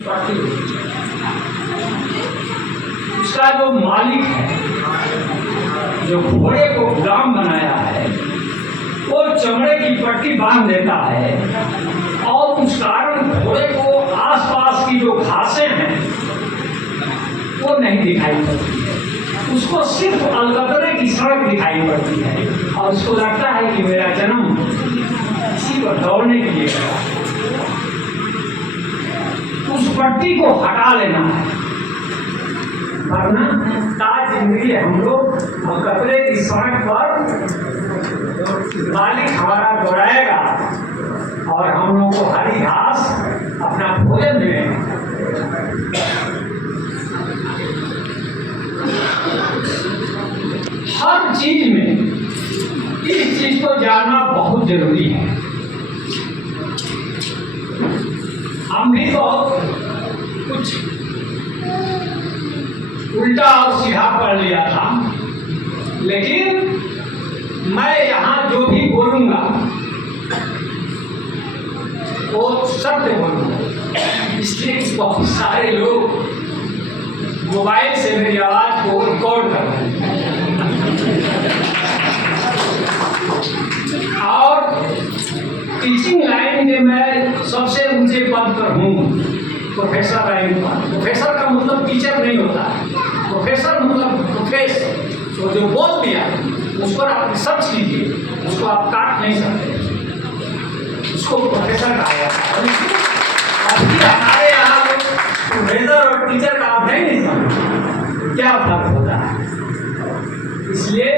उसका जो मालिक है, जो घोड़े को गुलाम बनाया है, वो चमड़े की पट्टी बांध देता है और उस कारण घोड़े को आसपास की जो घासें हैं वो नहीं दिखाई पड़ती है। उसको सिर्फ अलकतरे की सड़क दिखाई पड़ती है और उसको लगता है कि मेरा जन्म इसी को दौड़ने के लिए हुआ। उस पट्टी को हटा लेना है, वरना ताज जिंदगी हम लोग अलकतरे की सड़क पर मालिक हमारा दौड़ाएगा और हम लोग को हरी घास अपना भोजन मिलेगा। हर चीज में इस चीज को जानना बहुत जरूरी है। हम भी बहुत कुछ उल्टा और सीधा पढ़ लिया था, लेकिन मैं यहाँ जो भी बोलूँगा वो सत्य बोलूँगा, इसलिए बहुत सारे लोग मोबाइल से मेरी आवाज़ को रिकॉर्ड कर रहे हैं और टीचिंग लाइन में मैं सबसे ऊंचे पद पर हूँ, प्रोफेसर लाइन पर। प्रोफेसर का मतलब टीचर नहीं होता है, प्रोफेसर मतलब प्रोफेसर। तो जो बोल दिया उस पर आप रिसर्च कीजिए, उसको आप काट नहीं सकते, उसको प्रोफेसर कहा जाता है। अभी हमारे यहाँ प्रोफेसर और टीचर का आप नहीं समझते क्या फर्क होता है। इसलिए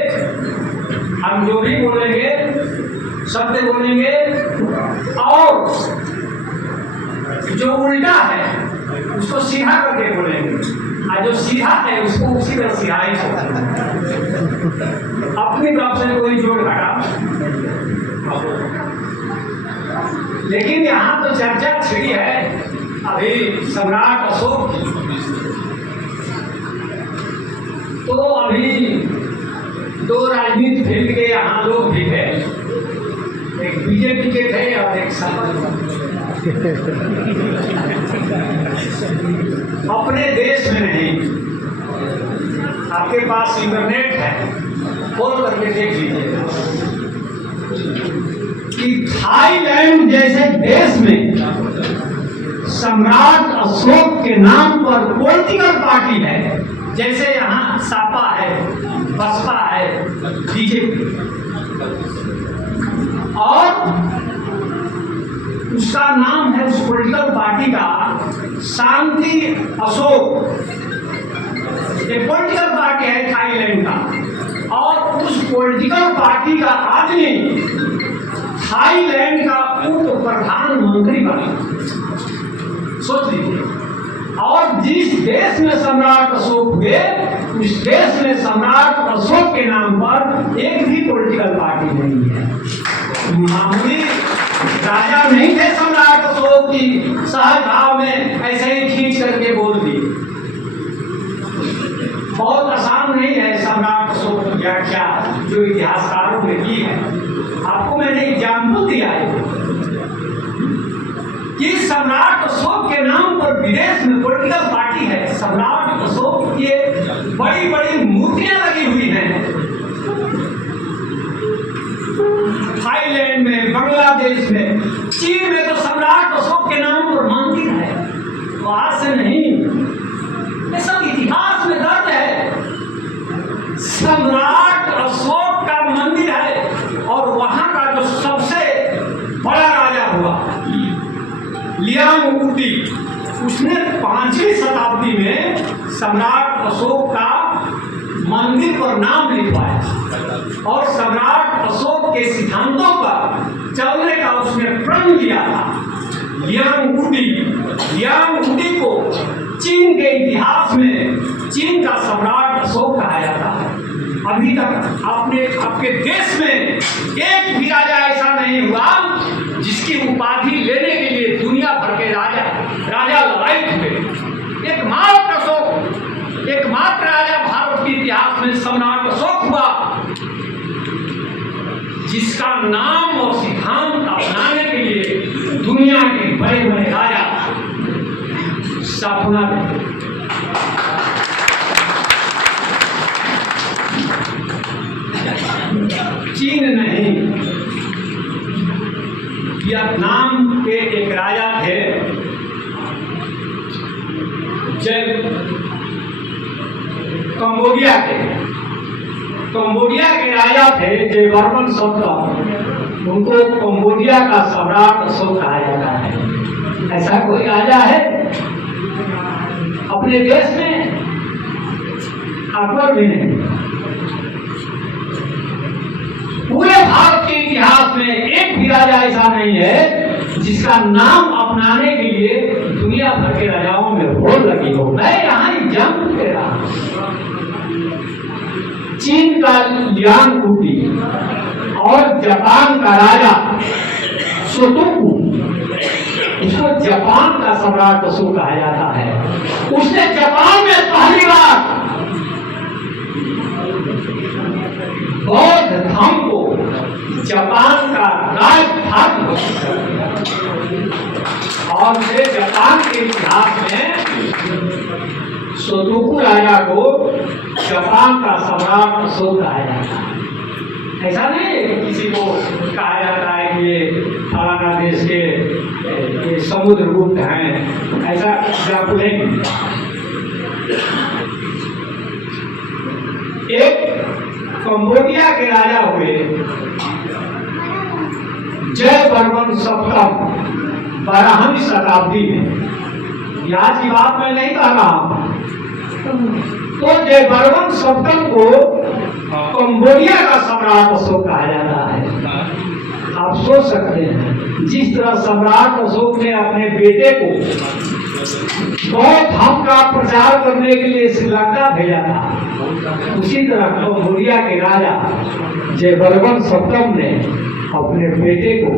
हम जो भी बोलेंगे शब्द बोलेंगे और जो उल्टा है उसको सीधा करके बोलेंगे, और जो सीधा है उसको उसी तरह सीधा ही छोड़ेंगे। अपनी तरफ से कोई जोड़ घटा। लेकिन यहाँ तो चर्चा छिड़ी है अभी सम्राट अशोक की। तो अभी दो राजनीतिक फील्ड के यहाँ लोग भी थे, एक बीजेपी के थे और एक अपने देश में नहीं। आपके पास इंटरनेट है, खोल करके देख लीजिए कि थाईलैंड जैसे देश में सम्राट अशोक के नाम पर पॉलिटिकल पार्टी है। जैसे यहाँ सापा है, बसपा है, बीजेपी, और उसका नाम है उस पॉलिटिकल पार्टी का शांति अशोक। ये पॉलिटिकल पार्टी है थाईलैंड का, और उस पॉलिटिकल पार्टी का आदमी थाईलैंड का उप प्रधानमंत्री बना। सोच लीजिए। और जिस देश में सम्राट अशोक हुए उस देश में सम्राट अशोक के नाम पर एक भी पॉलिटिकल पार्टी नहीं है। मामूली राजा नहीं थे सम्राट अशोक की सहज भाव में ऐसे ही खींच करके बोल दी। बहुत आसान नहीं है सम्राट अशोक की व्याख्या जो इतिहासकारों ने की है। आपको मैंने एग्जाम्पल दिया है कि सम्राट अशोक के नाम पर विदेश में पॉलिटिकल पार्टी है। सम्राट अशोक की बड़ी बड़ी मूर्तियां लगी हुई हैं थाईलैंड में, बांग्लादेश में, चीन में। तो सम्राट अशोक के नाम पर मंदिर है, वहां से नहीं। ये सब इतिहास में दर्ज है। सम्राट अशोक का मंदिर है और वहां का जो सबसे बड़ा राजा हुआ लियांगुटी, उसने 5वीं शताब्दी में सम्राट अशोक का मंदिर पर नाम लिखवाया और सम्राट अशोक के सिद्धांतों पर चलने का उसने प्रण लिया था। लियांगुटी को चीन के इतिहास में चीन का सम्राट अशोक कहा जाता है। अभी तक आपके देश में एक भी राजा ऐसा नहीं हुआ जिसकी उपाधि लेने के लिए दुनिया भर के राजा लड़ाई हुए। एकमात्र राजा भारत के इतिहास में सम्राट अशोक हुआ जिसका नाम और सिद्धांत अपनाने के लिए दुनिया के बड़े बड़े राजा सपना देखे। चीन नहीं, वियतनाम के एक राजा थे, कंबोडिया के राजा थे जयवर्मन सप्तम। उनको कंबोडिया का सम्राट अशोक कहा जाता है। ऐसा कोई राजा है अपने देश में? अकबर भी नहीं। पूरे भारत के इतिहास में एक भी राजा ऐसा नहीं है जिसका नाम अपनाने के लिए दुनिया भर के राजाओं में होड़ लगी हो। मैं यहाँ ही जन्म ले रहा हूं। चीन का लियांग कुटी और जापान का राजा शोटोकू, इसको जापान का सम्राट अशोक कहा जाता है। उसने जापान में पहली बार बौद्ध धर्म को जापान का राजधर्म और फिर जापान के इतिहास में शोटोकू राजा को जापान का सम्राट अशोक कहा जाता है। ऐसा नहीं किसी को कहा जाता है कि ये फलाना देश के समुद्रगुप्त हैं, ऐसा जाप नहीं। एक कंबोडिया के राजा हुए जयवर्मन सप्तम 12वीं शताब्दी में। आज की बात मैं नहीं कह रहा हूं। तो जयवर्मन सप्तम को कंबोडिया का सम्राट अशोक कहा जाता है। आप सोच सकते हैं जिस तरह सम्राट अशोक ने अपने बेटे को बौद्ध धर्म का प्रचार करने के लिए श्रीलंका भेजा था, उसी तरह कंबोडिया के राजा जयवर्मन सप्तम ने अपने बेटे को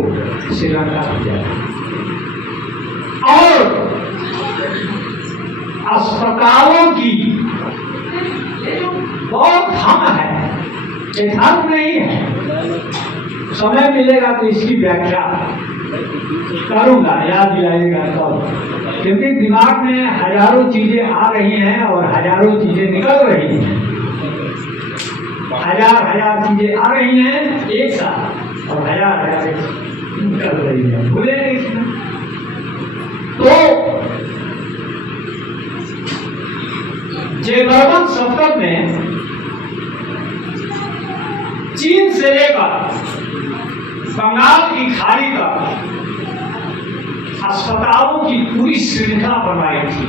श्रीलंका भेजा और अस्पतालों की बहुत धर्म है, ये धर्म नहीं है। समय मिलेगा तो इसकी व्याख्या करूंगा, याद दिलाएगा तब, क्योंकि दिमाग में हजारों चीजें आ रही हैं और हजारों चीजें निकल रही हैं। हजार चीजें आ रही हैं एक साथ और हजार निकल रही है, भूले इसमें। तो जयवर्मन सप्तम ने चीन से लेकर बंगाल की खाड़ी तक अस्पतालों की पूरी श्रृंखला बनवाई थी।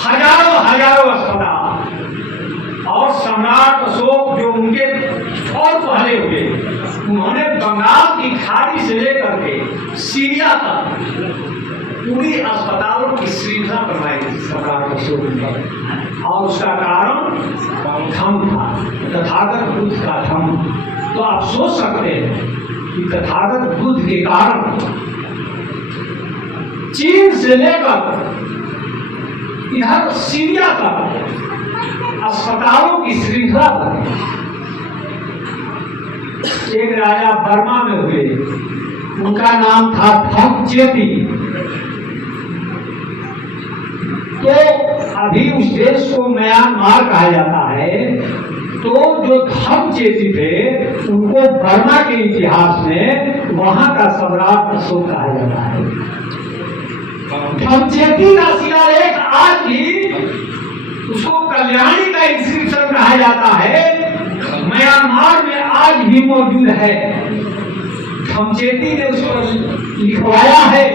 हजारों अस्पताल। और सम्राट अशोक जो उनके और पहले हुए, उन्होंने बंगाल की खाड़ी से लेकर के सीरिया तक पूरी अस्पतालों की श्रृंखला बनवाई थी सम्राट अशोक ने। और उसका कारण धम्म था, तथागत बुद्ध का धम्म। तो आप सोच सकते हैं कि तथागत बुद्ध के कारण चीन से लेकर इधर सीरिया तक अस्पतालों की श्रृंखला बनी। एक राजा बर्मा में हुए, उनका नाम था धम्मचेती। तो अभी उस देश को म्यांमार कहा जाता है। तो जो धम्मचेती थे उनको बर्मा के इतिहास में वहां का सम्राट अशोक कहा जाता है। धम्मचेती का शिलालेख आज भी, उसको कल्याणी का इंस्क्रिप्शन कहा जाता है, म्यांमार में आज भी मौजूद है। धम्मचेती ने उसको लिखवाया है।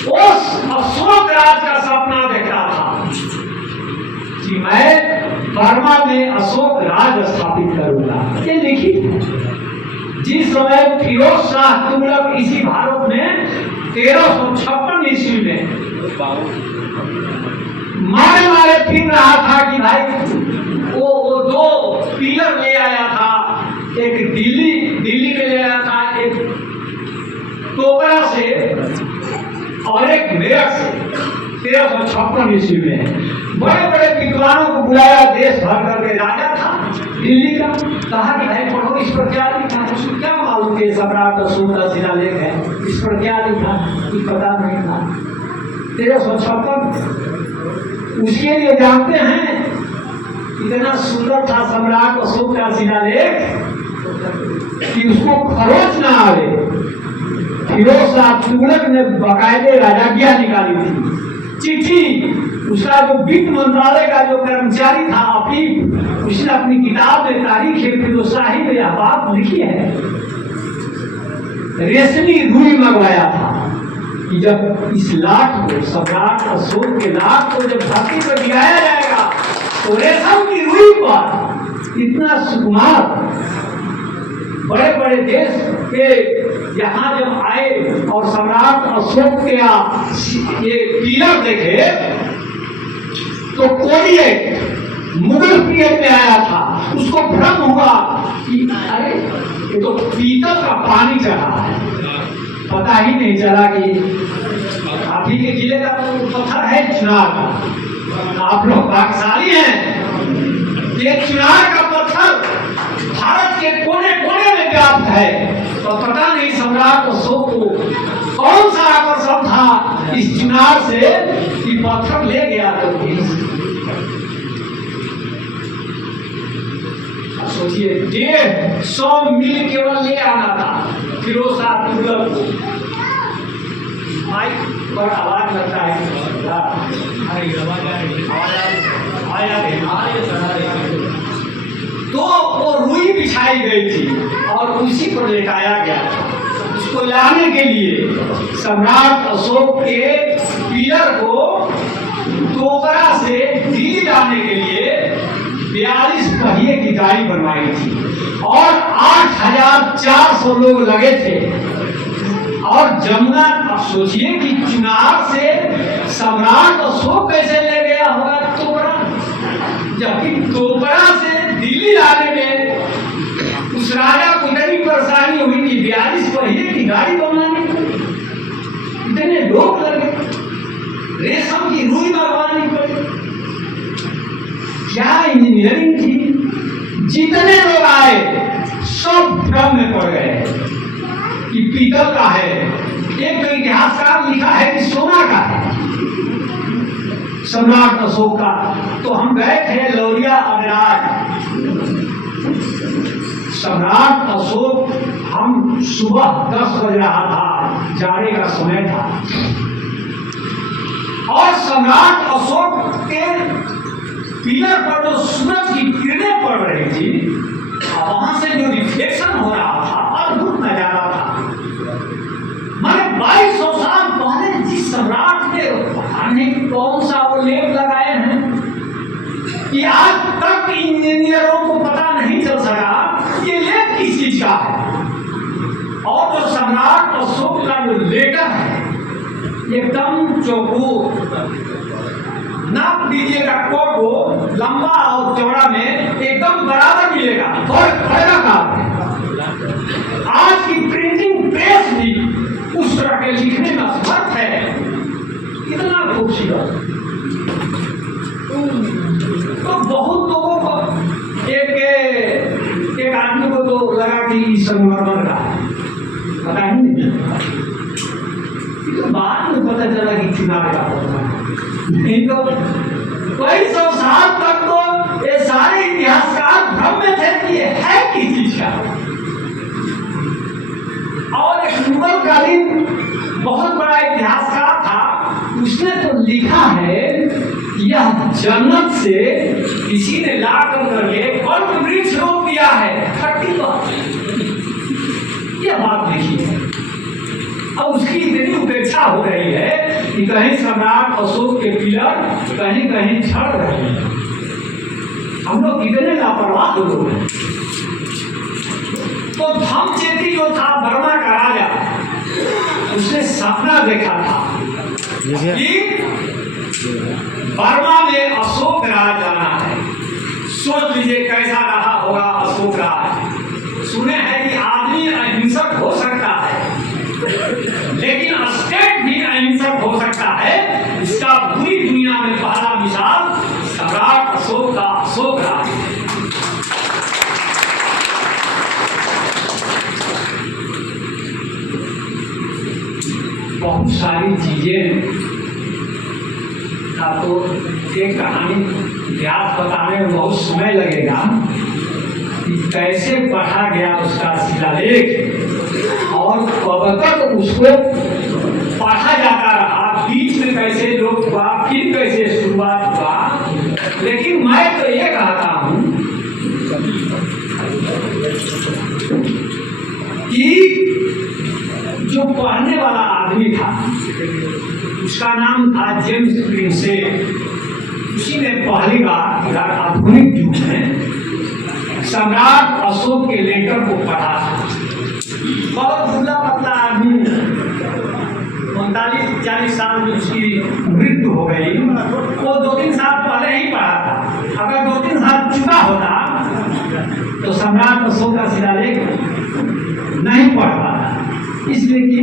उस अशोक राज का सपना देखा था कि मैं बर्मा में अशोक राज स्थापित करूंगा। ये लिखित है। जिस समय फिरोज शाह तुगलक इसी भारत में 1356 ईस्वी में मारे फिर रहा था कि भाई वो दो पिलर ले आया था, एक दिल्ली में ले आया था, एक टोकरा से और एक मेरठ से 1356 ईस्वी में। बड़े बड़े विद्वानों को बुलाया, देश भर करके राजा था दिल्ली का। कहा कि भाई पढ़ो इस पर क्या लिखा है। उसको क्या मालूम कि सम्राट अशोक का शिलालेख है, इस पर क्या लिखा कुछ पता नहीं था। 1356। उसके लिए जानते हैं इतना सुंदर था सम्राट अशोक का शिलालेख कि उसको खरोच ना आवे। फिरोज शाह तुगलक ने बाकायदे राजाज्ञा निकाली थी, चिट्ठी। उसका जो वित्त मंत्रालय का जो कर्मचारी था अफीफ, उसने अपनी किताब में तारीख फिरोजशाही में यह बात लिखी है, रेशमी रुई मंगवाया था कि जब इस लाख को, सम्राट अशोक के लाख को जब धरती पर गिराया जाएगा तो रेशम की रुई पर इतना सुकुमार बड़े बड़े देश के यहाँ जब आए और सम्राट अशोक के ये पीलर देखे तो कोरिएट मुगल पीरियड में आया था, उसको भ्रम हुआ कि अरे ये तो पीतल का पानी चढ़ा है। पता ही नहीं चला कि हाथी के किले का पत्थर है चुनार का। आप लोग भाग्यशाली हैं, ये चुनार का पत्थर भारत के कोने कोने में व्याप्त है। तो पता नहीं सम्राट अशोक को कौन सा आकर्षण था इस चुनार से कि पत्थर ले गया। तो सोचिए 150 मील केवल ले आना था फिरोज शाह तुगलक को। माइक पर आवाज लगता है तो वो रुई बिछाई गई थी और उसी पर लेटाया गया था। उसको लाने के लिए सम्राट अशोक के पीलर को टोकरा से दिल्ली लाने के लिए 42 पहिए की गाड़ी बनवाई थी और 8400 लोग लगे थे। और जमुना, आप सोचिए कि चुनार से सम्राट अशोक कैसे ले गया होगा टोकरा, जबकि टोकरा से दिल्ली लाने में उस राजा को इतनी परेशानी हुई कि 42 पहिए की गाड़ी बनवानी पड़ी, इतने लोग लगे, रेशम की रुई मंगवानी पड़ी। क्या इंजीनियरिंग थी। जितने लोग आए सब भ्रम में पड़ गए कि पीतल का है। एक तो इतिहासकार लिखा है कि सोना का है सम्राट अशोक का। तो हम गए थे लौरिया अगराज। सम्राट अशोक, हम सुबह 10 बज रहा था, जाड़े का समय था और सम्राट अशोक के पीलर पर जो सूरज की किरणें पड़ रही थी, वहां से जो रिफ्लेक्शन हो रहा था, अद्भुत नजारा था। मैंने 2200 साल पहले जिस सम्राट ने पता नहीं कौन सा वो लेप लगाए हैं कि आज तक इंजीनियरों को पता नहीं चल सका ये लेप किस चीज का है। और जो सम्राट अशोक का जो लेटर है एकदम चौकोर, नाप दीजिएगा को लंबा और चौड़ा में एकदम बराबर मिलेगा और पड़ेगा का। आज की प्रिंटिंग प्रेस भी उस तरह के लिखने में समर्थ है, इतना खूबसूरत। तो बहुत लोगों को एक आदमी को तो लगा कि संगमरमर का पता ही नहीं, तो बाद में पता चला कि चुनाव का नहीं। तो कई 100 साल तक तो ये सारे इतिहासकार भ्रम में थे कि ये है किस चीज का। और एक मुगलकालीन बहुत बड़ा इतिहासकार था, उसने तो लिखा है यह जन्नत से किसी ने ला करके कल्प वृक्ष रोप दिया है 30 बार। यह बात लिखी है। अब उसकी इतनी उपेक्षा हो रही है कि कहीं सम्राट अशोक के पिलर कहीं कहीं झड़ रहे हैं। हम लोग कितने लापरवाह लोग हैं। तो धम्मचेती जो था बर्मा का राजा, उसने सपना देखा था कि बर्मा में अशोक राज आना है। सोच लीजिए कैसा रहा होगा अशोक राज। सुने हैं कि आदमी अहिंसक हो सकता है, लेकिन स्टेट भी अहिंसक हो सकता है। इसका पूरी दुनिया में पहला मिसाल सम्राट अशोक का अशोक राज। बहुत सारी चीजें आपको एक कहानी इतिहास बताने में बहुत समय लगेगा कि कैसे पढ़ा गया उसका शिलालेख और कब तक उसको पढ़ा जाता रहा, बीच में कैसे लोग हुआ, फिर कैसे शुरुआत हुआ। लेकिन मैं तो ये कहता हूँ कि जो पढ़ने वाला आदमी था उसका नाम था जेम्स प्रिंसेप। उसी ने पहली बार आधुनिक युग में सम्राट अशोक के लेटर को पढ़ा था। बहुत दुबला पतला आदमी, 39-40 साल में उसकी मृत्यु हो गई। वो 2-3 साल पहले ही पढ़ा था। अगर 2-3 साल चुका होता तो सम्राट अशोक का शिलालेख नहीं पढ़ पाता, इसलिए कि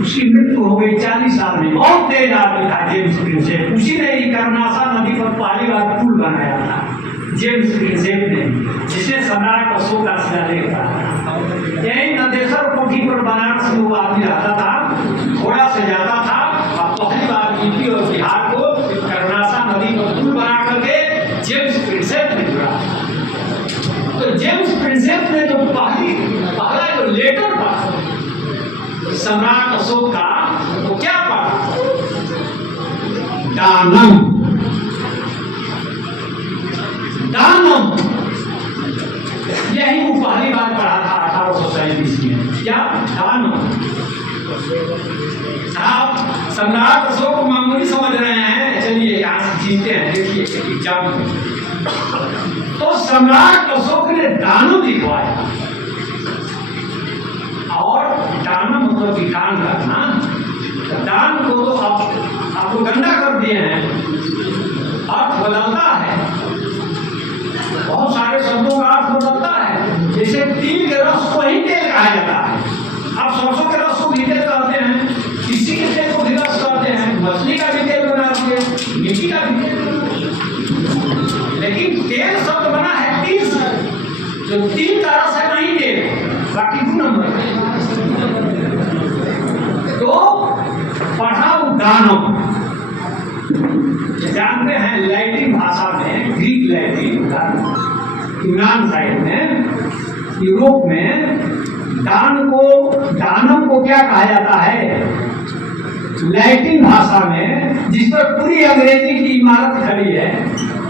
उसकी मृत्यु हो गई 40 साल में। बहुत तेज आदमी था जेम्स प्रिंसेप। उसी ने कर्नासा नदी पर पहली बार पुल बनाया था, जेम्स प्रिंसेप ने, जिसने सम्राट अशोक का शिलालेख पढ़ा। यही नंदेश्वर कोठी पर बनारस में वो आदमी रहता था, घोड़ा से जाता था और पहली बार यूपी और बिहार को कर्नासा नदी पर पुल बना करके जेम्स प्रिंसेप ने जुड़ा। तो जेम्स प्रिंसेप ने जो पहला जो लेटर पढ़ा सम्राट अशोक का, वो क्या पढ़ा? दानम। दानम यही वो पहली बार पढ़ा था 1837 में। क्या? दानम। आप सम्राट अशोक को मामूली समझ रहे हैं, चलिए यहाँ से जीते हैं। देखिए एग्जाम में तो सम्राट अशोक ने दानम लिखवाया, और दानम मतलब कि दान करना। दान को तो आपको गंदा कर दिए हैं, अर्थ बदलता है, बहुत सारे शब्दों का अर्थ बदलता है। जैसे तिल के रस को ही तेल कहा जाता है, आप सरसों के रस को भी तेल कहते हैं, किसी के तेल को भी रस कहते हैं, मछली का भी तेल बना दिए, मिट्टी का भी तेल। लेकिन तेल शब्द बना है तिल से, जो तिल का रस है नहीं तेल, बाकी 2 नंबर है। तो पढ़ा दानम। जानते हैं लैटिन भाषा में, ग्रीक लैटिन यूनान साइड में, यूरोप में दानम को क्या कहा जाता है? लैटिन भाषा में, जिस पर पूरी अंग्रेजी की इमारत खड़ी है,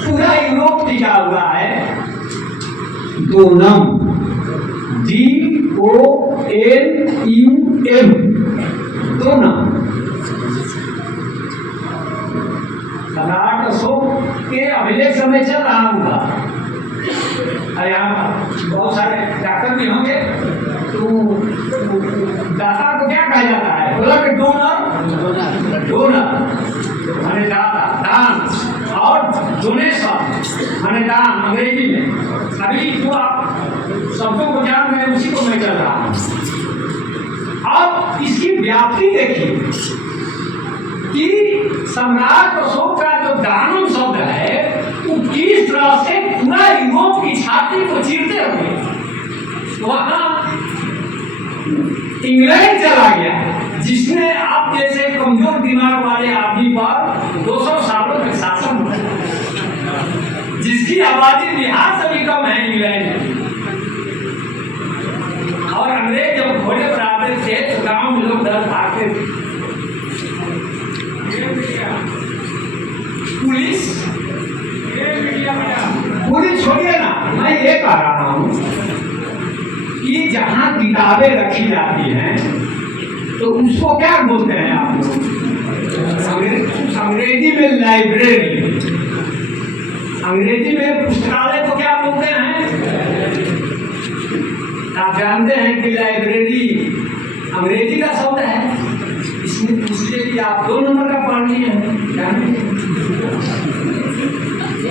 पूरा यूरोप टिका हुआ है, दोनम, DONUM, दोनम। सम्राट अशोक के अभिलेख समय चल रहा होगा, यहाँ बहुत सारे डॉक्टर भी होंगे। तो दाता को क्या कहा जाता है? बोला कि डोनर माने दाता, दान, और डोनेशन माने दान अंग्रेजी में। अभी जो आप शब्दों को जान रहे हैं उसी को मैं चल रहा हूँ। अब इसकी व्याप्ति देखिए कि सम्राट अशोक का जो दानम शब्द है वो किस तरह से पूरा यूरोप की छाती को चीरते हुए वहां इंग्लैंड चला गया, जिसने आप जैसे कमजोर दिमाग वाले आदमी पर 200 सालों तक शासन किया, जिसकी आबादी बिहार से भी कम है इंग्लैंड की। और अंग्रेज जब घोड़े पर आते थे तो गांव में लोग डर भागते थे। पुलिस छोड़िए ना, मैं ये कह रहा हूँ कि जहाँ किताबें रखी जाती हैं तो उसको क्या बोलते हैं आप लोग? अंग्रेजी में लाइब्रेरी, अंग्रेजी में पुस्तकालय को क्या बोलते हैं? आप जानते हैं कि लाइब्रेरी अंग्रेजी का शब्द है। इसमें पूछते कि आप 2 नंबर का पढ़नी है, जानते हैं?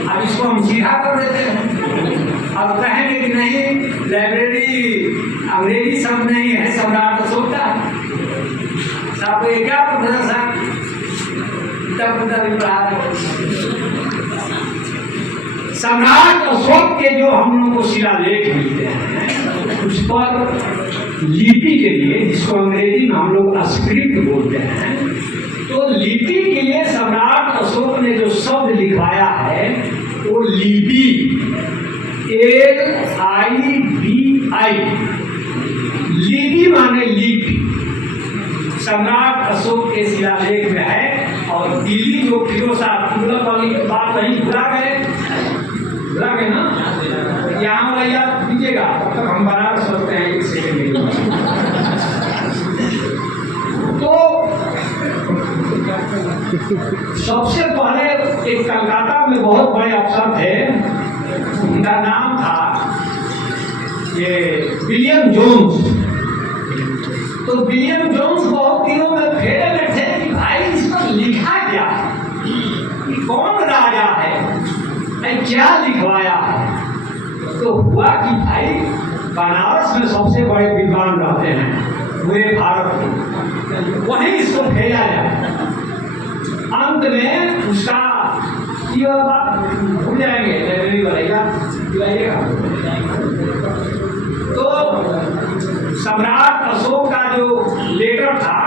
अब इसको हम सीधा कर देते हैं। अब कहेंगे कि नहीं, लाइब्रेरी अंग्रेजी शब्द नहीं है, सम्राट अशोक का। साहब ये क्या प्रोफेसर साहब तब पढ़ा रहे? सम्राट अशोक के जो हम लोग को शिलालेख मिलते हैं उस पर लिपि के लिए, जिसको अंग्रेजी में हम लोग स्क्रिप्ट बोलते हैं, तो लिपि के लिए सम्राट अशोक ने जो शब्द लिखवाया है वो लिपि, LIBI, लिपि माने लिपि, सम्राट अशोक के शिलालेख में है। और दिल्ली जो फिरोजा तुगलक वाली बात नहीं भुला गए ना, यहाँ वाला याद दीजिएगा, तब तक हम बनारस सोचते हैं एक सेकंड में। तो सबसे पहले एक कलकत्ता में बहुत बड़े अफसर थे, उनका नाम था ये विलियम जोन्स। तो विलियम जोन्स बहुत दिनों में फेरे में थे कि भाई इस पर लिखा क्या है, कौन राजा है, क्या लिखवाया है। तो हुआ कि भाई बनारस में सबसे बड़े विद्वान रहते हैं पूरे भारत में, वहीं इसको भेजा जाए। अंत में उसका बात भूल जाएंगे, लाइब्रेरी वालेगा दिलाइएगा। तो सम्राट अशोक का जो लेटर था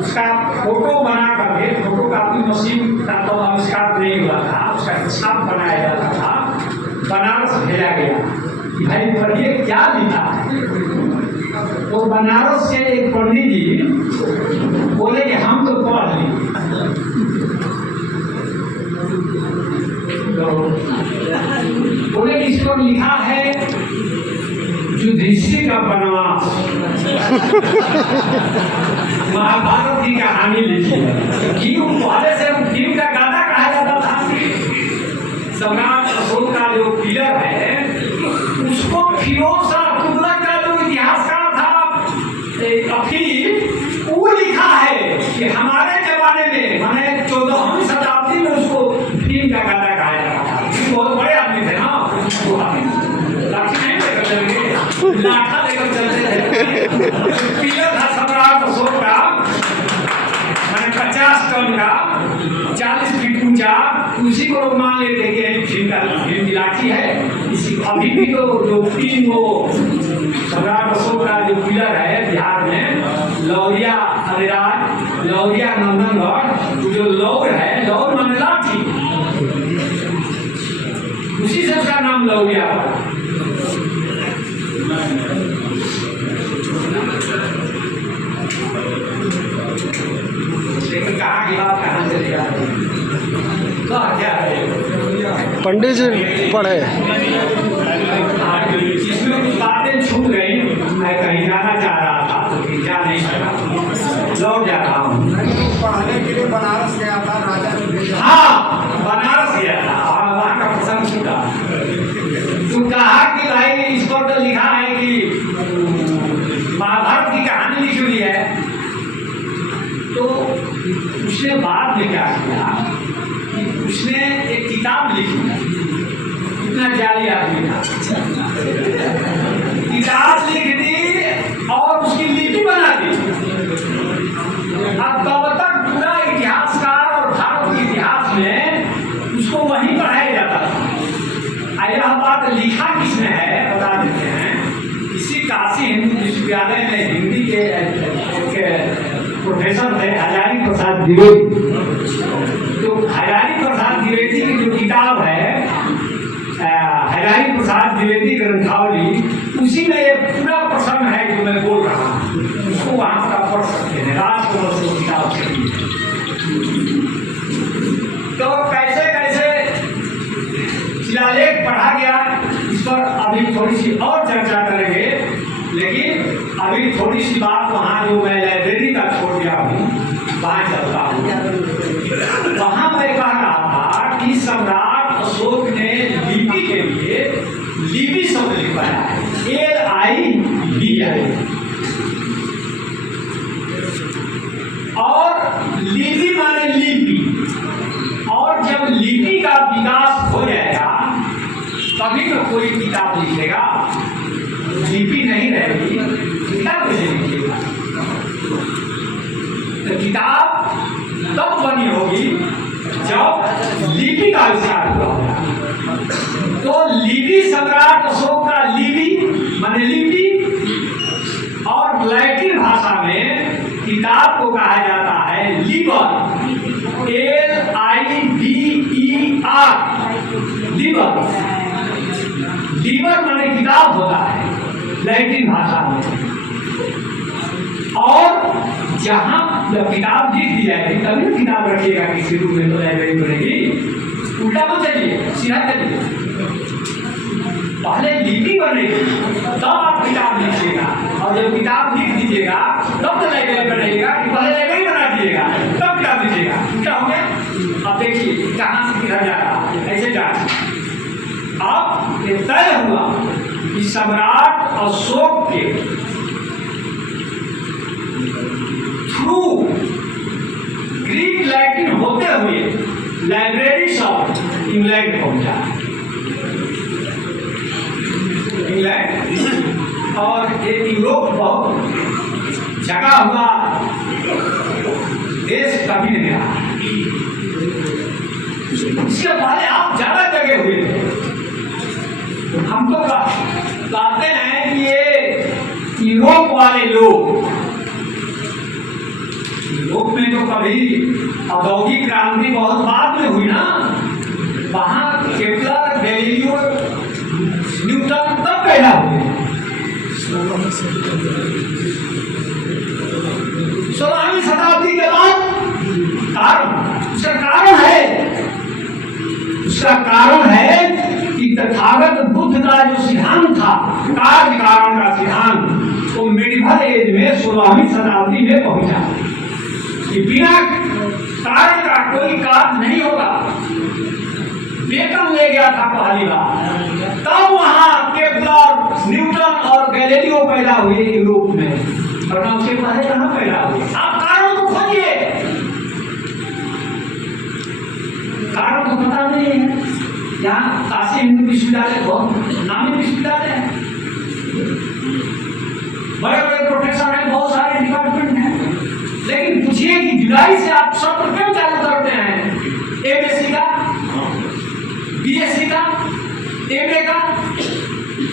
उसका फोटो बना करके, फोटो कापी मशीन का तो आविष्कार नहीं हुआ था, उसका छाप बनाया जाता था, बनारस भेजा गया कि भाई पढ़िए क्या लिखा है। तो बनारस से एक पंडित जी बोले कि हम तो पढ़ लिए। बोले इस पर लिखा है युधिष्ठिर का वनवास, महाभारत की कहानी लिखी है कि पहले से फिल्म का गाना कहा जाता था। सम्राट अशोक का जो पिलर है उसको फिरोजा तुगलक का जो इतिहासकार था अफील, वो लिखा है कि हमारे जमाने में माने 14वीं शताब्दी में उसको फिल्म का गाना कहा जाता था। बहुत बड़े आदमी थे ना, वो आदमी लाठी नहीं लेकर चलेंगे, लाठा लेकर चलते थे। पिलर था सम्राट अशोक का, मैंने 50 टन का, 40 फीट ऊंचा, उसी को लोग मान लेते कि फिल्म की लाठी है। इसी अभी भी तो जो 3 वो सम्राट अशोक का जो पिलर है बिहार में, लौरिया अलीराज, लौरिया नंदनगढ़, जो लौर है, लौर माने लाठी, उसी से उसका नाम लौरिया पड़ा। लेकिन कहाँ की बात कहाँ चली जा रही है, क्या है पंडित जी पढ़े, इसमें कुछ बातें छूट गई। मैं कहीं जाना चाह रहा था तो जा नहीं सका, लौट जा रहा हूँ। पढ़ने के लिए बनारस गया था राजा ने भेजा। हाँ, बनारस गया था, वहाँ का प्रसंग छूटा। तो कहा कि भाई इस पर तो लिखा है कि महाभारत की कहानी लिखी हुई है। तो उसने बाद में क्या किया, उसने एक किताब लिखी, इतना जाली आदमी था, किताब लिख दी और उसकी लिपि बना दी। अब तब तक पूरा इतिहासकार और भारत के इतिहास में उसको वहीं पढ़ाया जाता था। यह बात लिखा किसने है बता देते हैं। इसी काशी हिंदू विश्वविद्यालय में हिंदी के प्रोफेसर थे हजारी प्रसाद द्विवेदी। तो हजारी प्रसाद द्विवेदी की जो किताब है हजारी प्रसाद द्विवेदी ग्रंथावली, उसी में ये पूरा प्रसंग है जो मैं बोल रहा हूँ, उसको वहाँ पर पढ़ सकते हैं, राजकमल से किताब से। तो कैसे कैसे शिलालेख पढ़ा गया, इस पर अभी थोड़ी सी और चर्चा करेंगे। लेकिन अभी थोड़ी सी बात वहाँ जो मैं लाइब्रेरी का छोड़ गया हूँ वहाँ चलता हूँ। वहाँ मैं कह रहा था कि सम्राट अशोक ने लिपि के लिए लिपि शब्द लिखवाया है, LIBI। और लिपि माने लिपि, और जब लिपि का विकास हो जाएगा तभी तो कोई किताब लिखेगा। लिपि नहीं रहेगी किताब कैसे लिखिएगा। तो किताब तब बनी होगी जब लिपि का आविष्कार हुआ होगा। तो लिपि सम्राट अशोक का लिपि माने लिपि, और लैटिन भाषा में किताब को कहा जाता है लिबर, LIBER। लीवर, लीवर माने किताब होता है लैटिन भाषा में। और जहां जब किताब लिख दी जाएगी तभी ना किताब रखिएगा किसी रूम में, तो लाइब्रेरी बनेगी। उल्टा मत चलिए, सीधा चलिए। पहले लिपि बनेगी तब आप किताब लिखिएगा, और जब किताब लिख दीजिएगा तब तो लाइब्रेरी बनेगा। कि पहले लाइब्रेरी बना दीजिएगा तब किताब लिखिएगा। क्या हो गया? अब देखिए कहाँ से किधर जा रहा है, ऐसे जा रहा है। अब ये तय हुआ कि सम्राट अशोक के थ्रू ग्रीक लैटिन होते हुए लाइब्रेरी ऑफ इंग्लैंड पहुंचा, इंग्लैंड। और ये यूरोप बहुत जगह हुआ देश कभी नहीं रहा। इसके पहले आप ज्यादा जगह हुए थे। हम तो कहते हैं कि ये यूरोप वाले लोग, यूरोप में तो कभी औद्योगिक क्रांति बहुत बाद में हुई ना, वहां केपलर, गैलीलियो, न्यूटन तब पैदा हुए। 16वीं शताब्दी के बाद उसका कारण है कि तथागत बुद्ध का जो सिद्धांत था, कार्य कारण का सिद्धांत, वो मेडिवल एज में 16वीं शताब्दी में पहुंचा कि बिना कार्य का कोई कार्य नहीं होगा। बेकन ले गया था पहली बार, तब वहां केपलर, न्यूटन और गैलीलियो पैदा हुए यूरोप में, वरना उसके पहले कहां पैदा हुए? आप कारण को खोजिए, कारण को पता नहीं है। यहाँ काशी हिंदू विश्वविद्यालय बहुत नामी विश्वविद्यालय है, बड़े बड़े प्रोफेसर हैं, बहुत सारे डिपार्टमेंट हैं, लेकिन पूछिए कि जुलाई से आप सत्र क्यों चालू करते हैं? एमएससी का, बीएससी का, एमए का,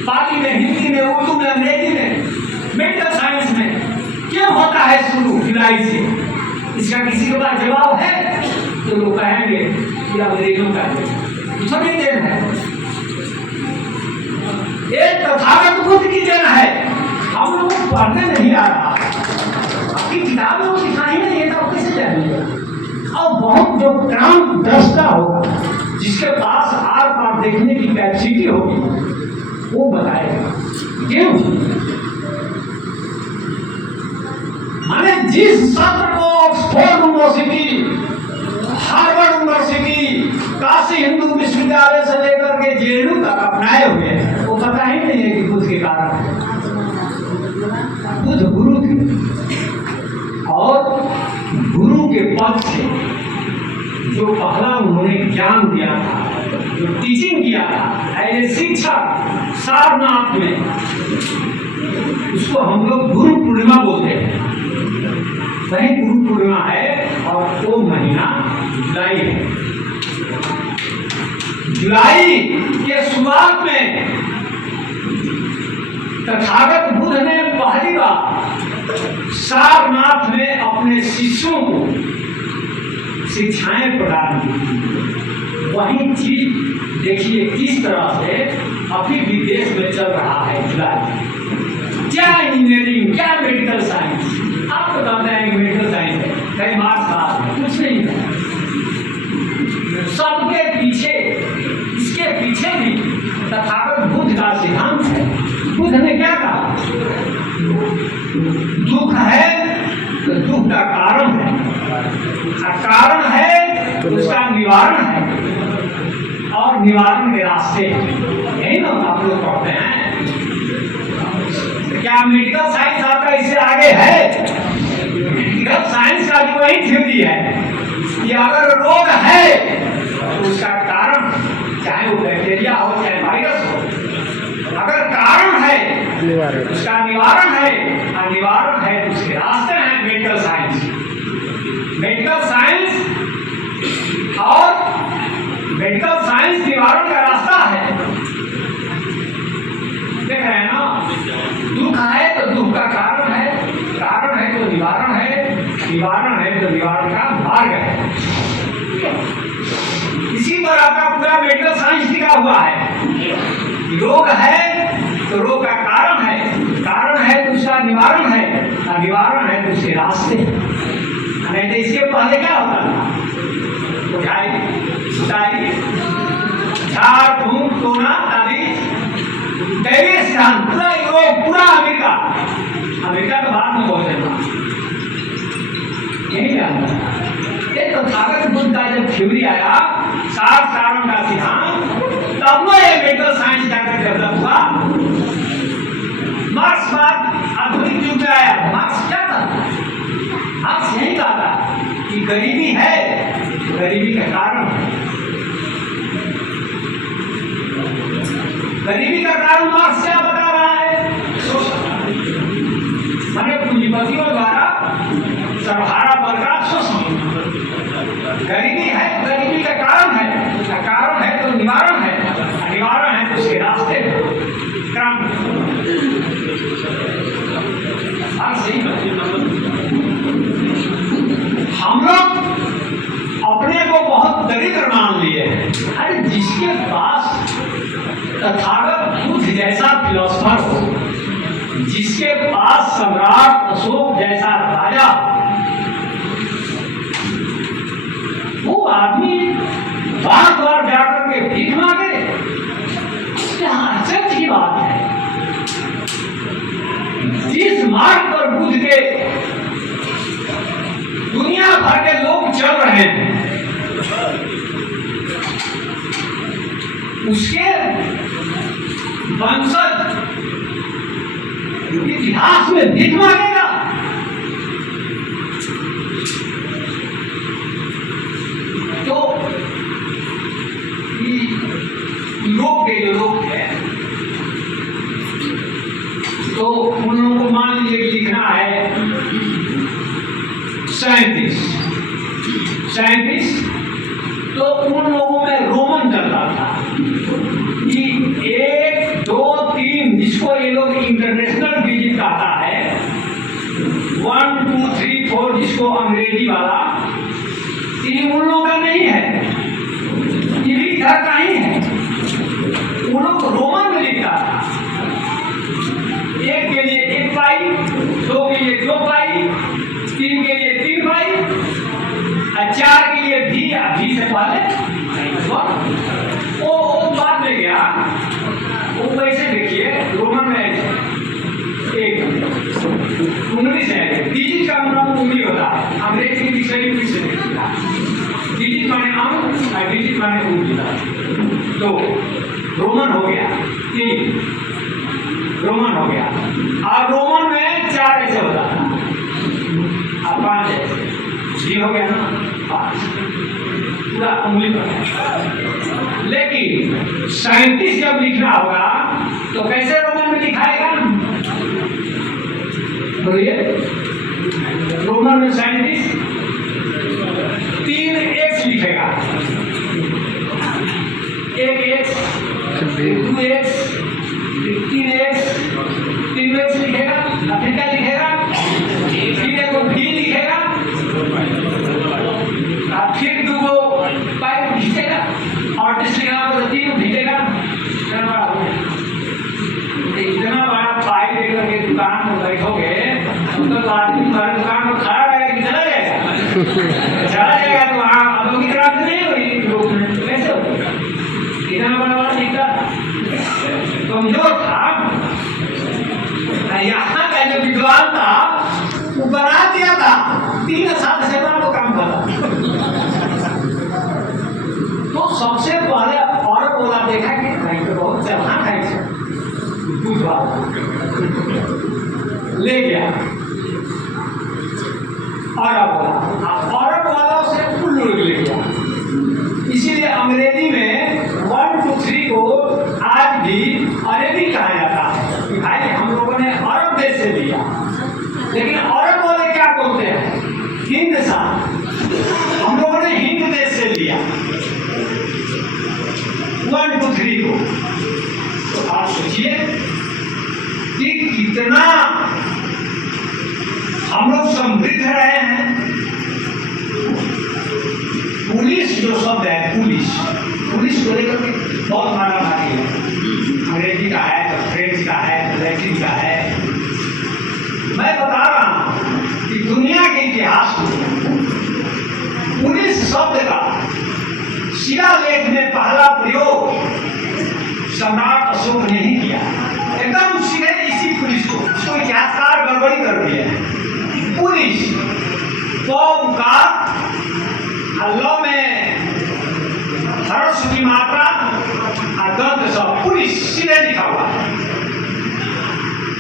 पाली में, हिंदी में, उर्दू में, अंग्रेजी में, मेडिकल साइंस में क्यों होता है शुरू जुलाई से? इसका किसी के पास जवाब है? तो लोग कहेंगे कि अंग्रेजों का थोड़ी देन है, एक तथागत बुद्ध की देन है। हम लोग को पढ़ने नहीं आ रहा, आपकी किताब में सिखाई नहीं है, तो कैसे जानिएगा? और बहुत जो काम दृष्टा होगा, जिसके पास आर पार देखने की कैपेसिटी होगी, वो बताएगा। क्यों? माने जिस सत्र को Oxford university, Harvard university, Kashi Hindu विश्वविद्यालय से लेकर के जेएनयू तक अपनाए हुए हैं, वो पता ही नहीं है कि बुद्ध के कारण बुद्ध गुरु थे, और गुरु के पद से जो पहला उन्होंने ज्ञान दिया था, जो टीचिंग किया था एज ए शिक्षक सारनाथ में, उसको हम लोग गुरु पूर्णिमा बोलते हैं। वही गुरु पूर्णिमा है, और वो महीना जुलाई है। जुलाई के शुरुआत में तथागत बुद्ध ने पहली बार सारनाथ में अपने शिष्यों को शिक्षाएं प्रदान की। वही चीज देखिए किस तरह से अभी भी देश में चल रहा है। जुलाई क्या इंजीनियरिंग, क्या मेडिकल साइंस, आप तो कहते हैं कि मेडिकल साइंस है, कई मार्क्स क्लास है, कुछ नहीं है। सबके पीछे, इसके पीछे भी तथागत बुद्ध का सिद्धांत है। बुद्ध ने क्या कहा? दुख है तो दुख का कारण है, कारण है तो उसका निवारण है, और निवारण के रास्ते यही ना आप लोग पढ़ते हैं। क्या मेडिकल साइंस आपका इससे आगे है? मेडिकल साइंस का भी वही थ्योरी है कि अगर रोग है तो उसका कारण, चाहे वो बैक्टीरिया हो चाहे वायरस हो, अगर कारण है उसका निवारण है, और निवारण है तो उसके रास्ते हैं। मेडिकल साइंस, मेडिकल साइंस और मेडिकल साइंस निवारण का रास्ता है। देख रहे हैं ना, दुख है तो दुख का कारण है, कारण है तो निवारण है, निवारण है तो निवारण का मार्ग है। इसी तरह का लिखा हुआ है, रोग है तो रोग का कारण है तो उसका निवारण है, और निवारण है तो उसके रास्ते। नहीं तो इसके पहले क्या होता था? उठाई सुताई झाड़ फूंक टोना तारीख दैवीय सिद्धांत, पूरा यूरोप, पूरा अमेरिका तो बाद में बहुत है, यही जानता था। ये तो तथागत बुद्ध का जब थ्योरी आया, 7 कारण का सिद्धांत, तब वो ये मेडिकल साइंस का डेवलप हुआ। मार्क्स बाद आधुनिक युग में आया। मार्क्स क्या था? मार्क्स यही कहा कि गरीबी है, गरीबी का कारण है। गरीबी का कारण मार्क्स क्या बता रहा है? मैंने पूंजीपतियों द्वारा सर्वहारा वर्ग का शोषण। गरीबी है, गरीबी का कारण है तो निवारण है, निवारण है तो उसके रास्ते क्रम। हम लोग अपने को बहुत दरिद्र मान लिए हैं। अरे जिसके पास तथागत बुद्ध जैसा फिलोसफर हो, जिसके पास सम्राट अशोक जैसा राजा, वो आदमी बार बार जाकर के भीख मांगे, आश्चर्य की बात है। जिस मार्ग पर बुद्ध के दुनिया भर के लोग चल रहे हैं, उसके वंशज इतिहास में भीख मांगेगा। तो यूरोप के जो लोग हैं, तो उन लोगों को मान लीजिए लिखना है 37, तो उन लोगों में रोमन चलता था कि 1, 2, 3, जिसको ये लोग इंटरनेशनल डिजिट कहता है, 1, 2, 3, 4 जिसको अंग्रेजी वाला, ये उन लोगों का नहीं है, ये भी इधर का ही है। उन लोग रोमन में लिखता था। 1 के लिए 1 पाई, 2 के लिए 2 पाई, 3 के लिए 3 पाई, और 4 के लिए भी से पहले वो बाद में गया। वो वैसे देखिए रोमन में 1 उंगली से डिजिट का मतलब उंगली होता है, अंग्रेजी की डिक्शनरी से देखिएगा। डिजिट माने अंक और डिजिट माने उंगली। 2 रोमन हो गया, 3 रोमन हो गया, और रोमन में 4 ऐसे होता था, और 5 ऐसे, जी हो गया ना, 5 पूरा उंगली पर। लेकिन 37 जब लिखना होगा तो कैसे रोमन में लिखाएगा? बोलिए, रोमन में 37 3 एक्स लिखेगा, 1 एक्स, 2 एक्स, 3 एक्स, 3 एक्स लिखेगा, फिर क्या लिखेगा? फिर एक भी लिखेगा, फिर 2 पाइप खींचेगा, और लिखेगा तो 3 खींचेगा। इतना बड़ा पाइप लेकर के दुकान में बैठोगे तो आदमी तुम्हारी दुकान में खड़ा रहेगा कि चला जाएगा तो वहाँ अदों की तरफ नहीं हुई, कैसे हो? इतना बड़ा दिक्कत कमजोर था। यहाँ का जो विद्वान था वो बना दिया था, 3 साल से तो काम करा। तो सबसे पहले और बोला देखा कि नहीं तो बहुत चलना था इसे, ले गया अरब वाला से कुल लोग ले गया। इसीलिए अंग्रेजी में 1, 2, 3 को आज भी अरेबिक कहा जाता है कि भाई हम लोगों ने अरब देश से लिया। लेकिन अरब वाले क्या बोलते हैं? हिंद सा, हम लोगों ने हिंद देश से लिया 1, 2, 3 को। तो आप सोचिए कि कितना हम लोग समृद्ध रहे हैं। पुलिस जो शब्द है, पुलिस को लेकर के बहुत मारा मारी है, अंग्रेजी का है तो फ्रेंच का है तो लैटिन का है। मैं बता रहा हूं कि दुनिया के इतिहास में पुलिस शब्द का शिलालेख में पहला प्रयोग सम्राट अशोक ने ही किया। एकदम सीधे इसी पुलिस को, इसको इतिहासकार गड़बड़ी कर दिए हैं। पुलिस पौ का अल्लाह में हर्ष की मात्रा और दंत सब पुलिस सीधे लिखा हुआ है,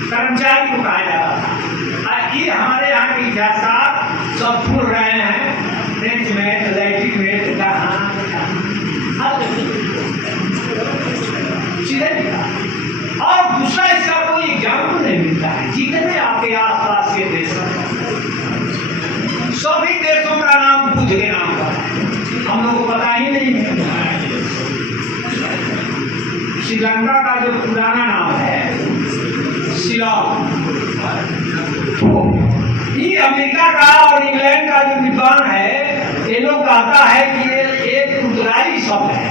कर्मचारी को कहा जाता था। ये हमारे यहाँ के इतिहासकार सब भूल रहे हैं, फ्रेंच में लैटिन में सीधे लिखा। और दूसरा इसका कोई एग्जाम्पल नहीं मिलता है। जितने आपके आसपास के देश सभी देशों का नाम बुद्ध के नाम पर है, हम लोग को पता ही नहीं है। श्रीलंका का जो पुराना नाम है शिलोंग, ये अमेरिका का और इंग्लैंड का जो विद्वान है ये लोग कहता है कि ये एक पुर्तगाली शब्द है।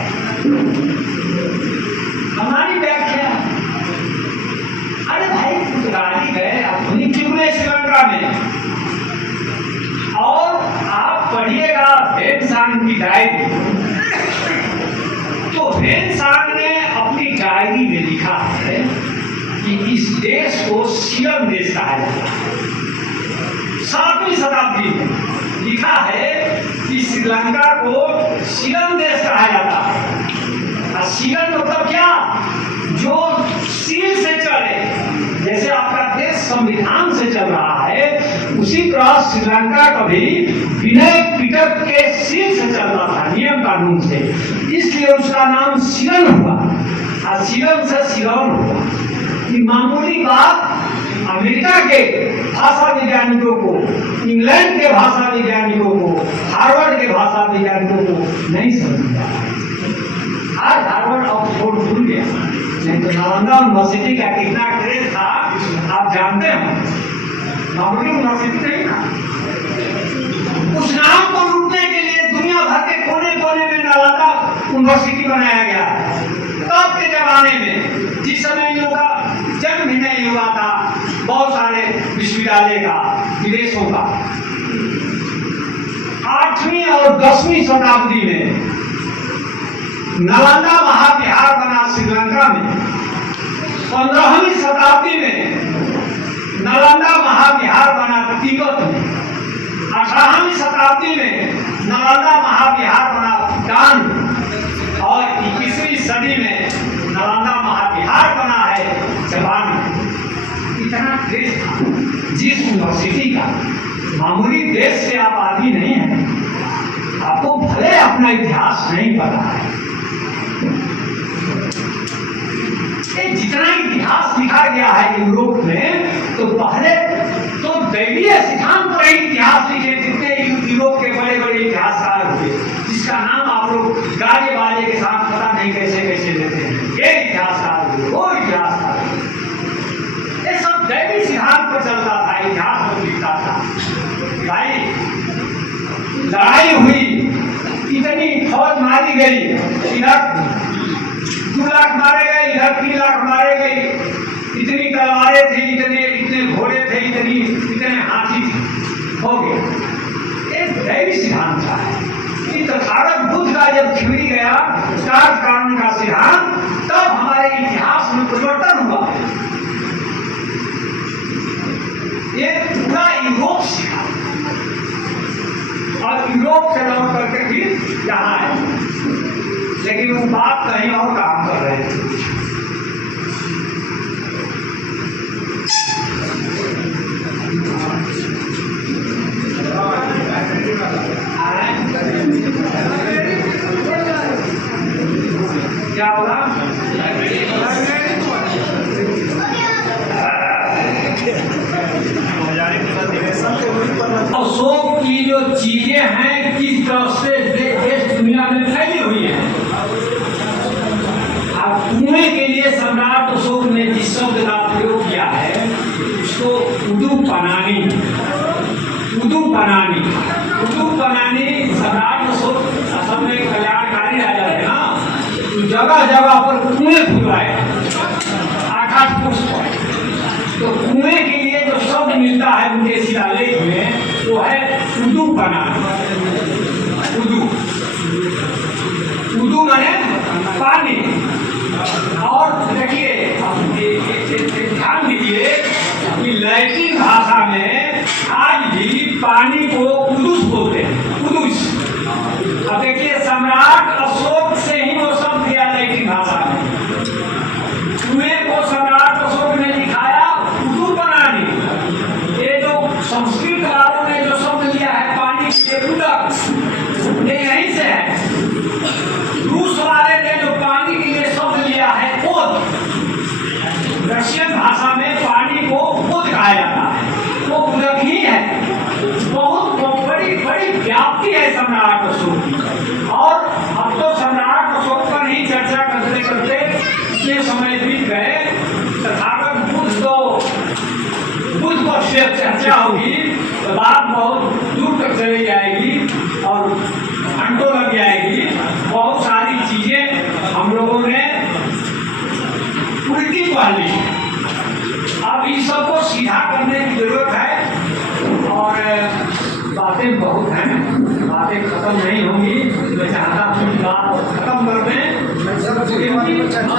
हमारी व्याख्या, अरे भाई पुर्तगाली गए आधुनिक युग में श्रीलंका में, और आप पढ़िएगा वेनसांग की डायरी, तो वेनसांग ने अपनी डायरी में लिखा है कि इस देश को सीलम देश कहा जाता है। 7वीं शताब्दी में लिखा है कि श्रीलंका को सीलम देश कहा जाता है। सीलम मतलब क्या? जो सील से चले, जैसे आपका देश संविधान से चल रहा है उसी तरह श्रीलंका कभी विनय पिटक के सील से चल रहा था, नियम कानून से, इसलिए उसका नाम सीलन हुआ और सीलन से सिलोन हुआ। कि मामूली बात अमेरिका के भाषा वैज्ञानिकों को, इंग्लैंड के भाषा वैज्ञानिकों को, हार्वर्ड के भाषा वैज्ञानिकों को नहीं समझ आता। आज हार्वर्ड ऑक्सफोर्ड भूल गया, नहीं तो नालंदा यूनिवर्सिटी का कितना क्रेज था आप जानते हो। मामूली यूनिवर्सिटी नहीं था, उस नाम को लूटने के लिए दुनिया भर के कोने कोने में नालंदा यूनिवर्सिटी बनाया गया। तब के जमाने में जिस समय इन लोगों का जन्म ही नहीं हुआ था, बहुत सारे विश्वविद्यालय का विदेशों का, 8वीं और 10वीं शताब्दी में नालंदा महाविहार बना श्रीलंका में। 15वीं शताब्दी में नालंदा महाविहार बना तिब्बत में। 18वीं शताब्दी में नालंदा महाविहार बना भूटान में। और 21वीं सदी में नालंदा महाविहार बना है जापान में। इतना देश था जिस यूनिवर्सिटी का, मामूली देश से आप आदमी नहीं है, आपको भले अपना इतिहास नहीं पता है। जितना इतिहास लिखा गया है यूरोप में, तो पहले तो दैवीय सिद्धांत पर इतिहास लिखे जितने यूरोप के बड़े बड़े इतिहासकार हुए, जिसका नाम आप लोग गाजे बाजे के साथ पता नहीं कैसे कैसे लेते हैं। ये इतिहासकार हुए, वो इतिहासकार हुए, ये सब दैवीय सिद्धांत पर चलता था, इतिहास पर लिखता था। भाई लड़ाई हुई, इतनी फौज मारी गई, इधर 2 लाख मारे गए, इधर 3 लाख मारे गए, इतनी तलवारें थे, इतने घोड़े थे, इतने हाथी थे, हो गया। एक दैवी सिद्धांत था कि तथागत बुद्ध का जब छिड़ी गया कार्य कारण का सिद्धांत, तब हमारे इतिहास में परिवर्तन हुआ। ये पूरा यूरोप सीखा और यूरोप से लौट करके फिर यहाँ है, लेकिन वो बात कहीं और काम कर रहे थे। क्या होगा? अशोक की जो चीजें हैं किस तरह से देश दुनिया में फैली हुई है। अब कुएं के लिए सम्राट अशोक ने जिस शब्द का प्रयोग किया है उसको उदुपनानी, उदुपनानी, उदुपनानी सम्राट अशोक असल में कल्याणकारी राजा थे ना, तो जगह जगह उदू माने पानी। और देखिए ध्यान दीजिए कि लैटिन भाषा में आज भी पानी को कुदुस बोलते हैं, कुदुस। अब देखिए सम्राट अशोक से ही वो शब्द दिया लैटिन भाषा में। कुएं को सम्राट अशोक ने लिखाया कुदू बनानी। ये जो संस्कृत वालों ने जो शब्द लिया है पानी के उदक, ये यहीं से है। रूस वाले ने जो पानी के लिए शब्द लिया है ओद, रशियन भाषा में पानी को ओद कहा जाता है, वो उदक ही है। बहुत बड़ी बड़ी व्याप्ति है सम्राट अशोक की। और अब तो सम्राट अशोक पर ही चर्चा करते करते इतने समय बीत गए, तथागत बुद्ध पर से चर्चा होगी तो बात बहुत दूर तक चली जाएगी और घंटों लग जाएगी। बहुत सारी चीजें हम लोगों ने उल्टी पढ़ ली। अब इस सबको सीधा करने की जरूरत है और बातें बहुत हैं, बातें खत्म नहीं होंगी। मैं चाहता हूँ बात खत्म कर दें। सर, चर्चा